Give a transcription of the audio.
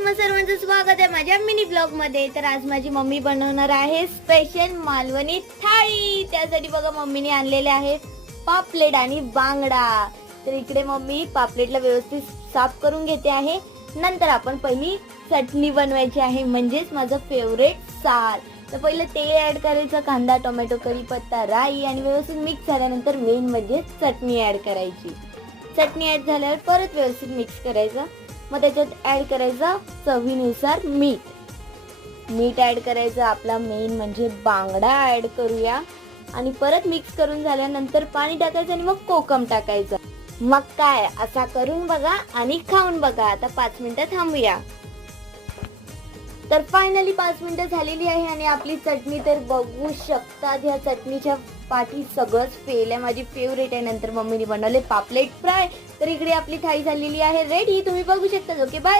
तुम्हा सर्वांचं स्वागत आहे माझ्या मिनी ब्लॉग मध्ये। तर आज माझी मम्मी बनवणार आहे स्पेशल मालवणी थाळी। त्यासाठी बघा मम्मीने आणलेले आहे पापलेट आणि बांगडा। तर इकडे मम्मी पापलेटला व्यवस्थित साफ करून घेते आहे। नंतर आपण पहिली चटणी बनवायची आहे, म्हणजेच माझं फेवरेट सार। तर पहिले तेल ऍड करायचं, कांदा टोमॅटो कढीपत्ता राई आणि व्यवस्थित मिक्स झाल्यानंतर मेन म्हणजे चटणी ऍड करायची। चटणी ऍड झाल्यावर परत व्यवस्थित मिक्स करायचं। मग त्याच्यात ऍड करायचं चवीनुसार मीठ ऍड करायचं। आपला मेन म्हणजे बांगडा ऍड करूया आणि परत मिक्स करून झाल्यानंतर पाणी टाकायचं आणि मग कोकम टाकायचं। मग काय असा करून बघा आणि खाऊन बघा। आता 5 मिनिटं थांबूया। तर फायनली 5 मिनिटं झालेली आहे आणि आपली चटणी तर बघू शकता, ह्या चटणीच्या पाठी सगळंच फेल आहे। माझी फेवरेट आहे। नंतर मम्मीने बनवले पापलेट फ्राय। तर इकडे आपली थाळी झालेली आहे रेडी, तुम्ही बघू शकता। Okay bye.